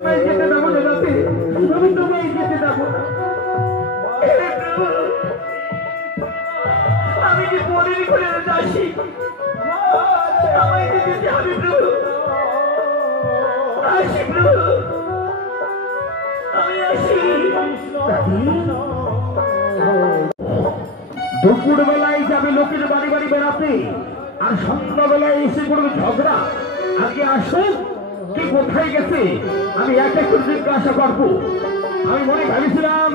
যেতে দেবো না রাতে, আমি তোমায় যেতে দেবো না। আমি যে পরের ঘরে যাচ্ছি, আমায় যেতে হবে প্রভু। আসি প্রভু, আমি আসি। দুপুর বেলায় যাবে লোকের বাড়ি বাড়ি বেড়াতে, আর সন্ধ্যাবেলায় এসে করবে ঝগড়া। আগে আসুন, কে কোথায় গেছে আমি এক এক করে জিজ্ঞাসা করবো। আমি মনে ভেবেছিলাম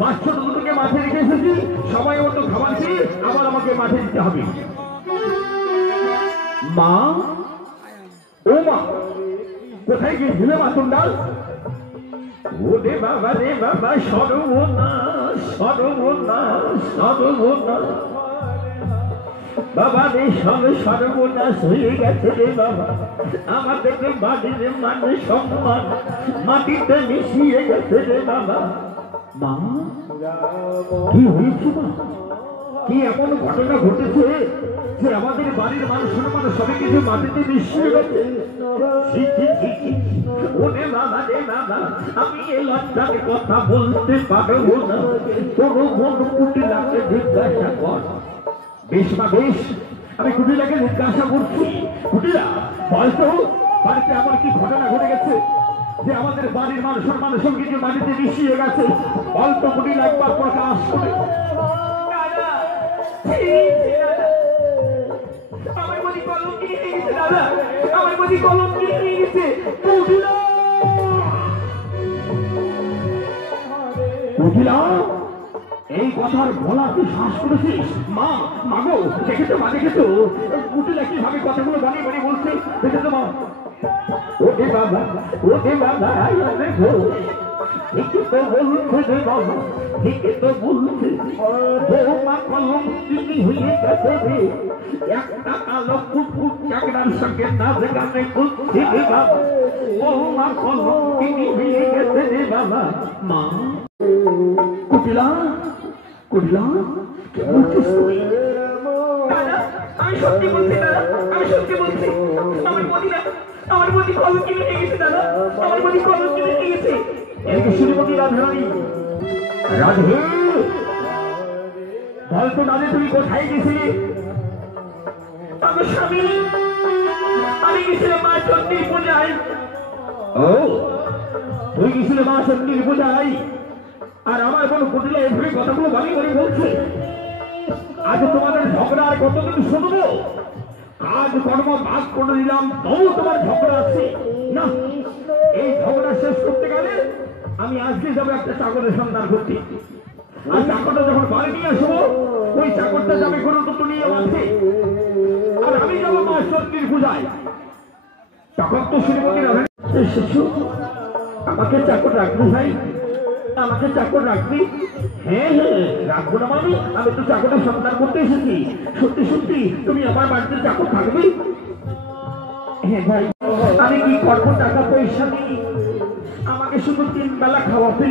বাচ্চা দুটোকে মাঠে রেখে এসেছি, সময় মতো খাবার খেয়ে আবার আমাকে মাঠে দিতে হবে। মা, ও মা, কোথায় গিয়েছিলে মাতুন ডাল? ওরে বাবা রে বাবা, সর্বনাশ সর্বনাশ সর্বনাশ বাবা রে, সর্বনাশ হয়ে গেছে রে বাবা। আমাদের বাড়ির মানুষ সম্মান মাটিতে মিশিয়ে গেছে রে বাবা। মা, কি হয়েছে মা? কি এমন ঘটনা ঘটেছে যে আমাদের বাড়ির মানুষ সম্মান সবই কিছু মাটিতে মিশিয়ে গেছে? ওরে বাবা রে বাবা, আমি এই লজ্জার কথা বলতে পারবো না। তোর মন কুটিলাকে জিজ্ঞাসা কর। বেশ মা বেশ, আমি কুটিলাকে জিজ্ঞাসা করছি। কুটিলা, বলতো বাড়িতে আমার কি ঘটনা ঘটে গেছে যে আমাদের বাড়ির মানুষ সম্মান সব কিছু মাটিতে মিশিয়ে গেছে? বলতো কুটিলা, একবার প্রকাশ করে। আমার মধ্যে কলম কিনে নিয়ে গেছে দাদা, আমার মধ্যে কলম কিনে নিয়ে গেছে। কুটিলা, এই কথার বলা তুই শ্বাস করেছিস? মা, মাগো, দেখেছো মা, দেখেছো কুটিলা কিভাবে কথাগুলো বানিয়ে বানিয়ে বলছে? দেখেছো মা? ওরে বাবা, ওরে বাবা, দেখো ঠিকই তো বলছে রে বাবা, ঠিকই তো বলছে। বৌমা কলম কিনি হয়ে গেছে রে, একটা কালো কুকুর চাকরার সঙ্গে নাচ গানে করছে রে বাবা। বৌমা কলম কিনি হয়ে গেছে রে বাবা। মা, কুটিলা, কুটিলা, কে বলছিস তুই? দাদা, আমি সত্যি বলছি দাদা, আমি সত্যি বলছি। আমার মধ্যে কলম কিনে নিয়ে গেছে দাদা, আমার মধ্যে কলম কিনে নিয়ে গেছে। এই শ্রীমতী রাধারানী, রাধে, বলতো দাদা তুমি কোথায় গেছিলে? আমার স্বামী, আমি গেছিলাম মা চণ্ডীর পূজায়। ও, তুই গেছিলে মা চণ্ডীর পূজায়? আর আমার কোনো কুটিলা এভাবে কথাগুলো বানিয়ে বানিয়ে বলছে? আজ তোমাদের ঝগড়া আর কতদিন শুনবো? কাজ কর্ম ভাগ করে দিলাম, তবু তোমার ঝগড়া আছে না। এই ঝগড়া শেষ করতে গেলে আমি আজকে যাবো একটা চাকরের সন্ধান করতে। আর চাকরটা যখন বাড়ি নিয়ে আসবো, ওই চাকরটা যাবে কোনো দুটো নিয়ে আছে, আর আমি যাবো মা চণ্ডীর পূজায়। তখন তো শ্রীমতী রাধারানী এসেছো, আমাকে চাকর রাখবি ভাই, আমাকে চাকর রাখবি? হ্যাঁ হ্যাঁ, রাখবো না মানে? আমি তো চাকরের সন্ধান করতে এসেছি। সত্যি সত্যি তুমি আমার বাড়িতে চাকর থাকবি? হ্যাঁ ভাই, আমি কি করবো? টাকা পয়সা নেই, আমাকে শুধু 3 বেলা খাওয়াবে,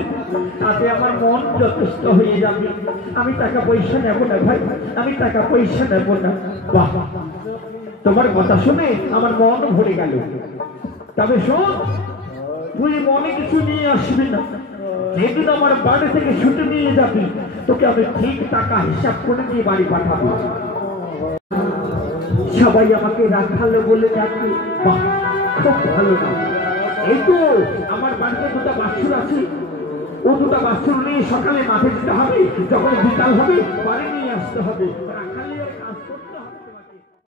তাতে আমার মন যথেষ্ট হয়ে যাবে। আমি টাকা পয়সা নেব না ভাই, আমি টাকা পয়সা নেব না। বাহ, তোমার কথা শুনে আমার মন ভরে গেল। তবে শোন, তুই মনে কিছু নিয়ে আসবি না। যেদিন আমার বাড়ি থেকে ছুটে নিয়ে যাবি, তোকে আমি ঠিক টাকা হিসাব করে দিয়ে বাড়ি পাঠাবো। সবাই আমাকে রাখালে বলে ডাকে। বাহ, খুব ভালো নাম। এই তো আমার বাড়িতে 2টা বাছুর আছে, ও 2টা বাছুর নিয়ে সকালে মাঠে যেতে হবে, যখন বিকাল হবে বাড়ি নিয়ে আসতে হবে। রাখালে কাজ করতে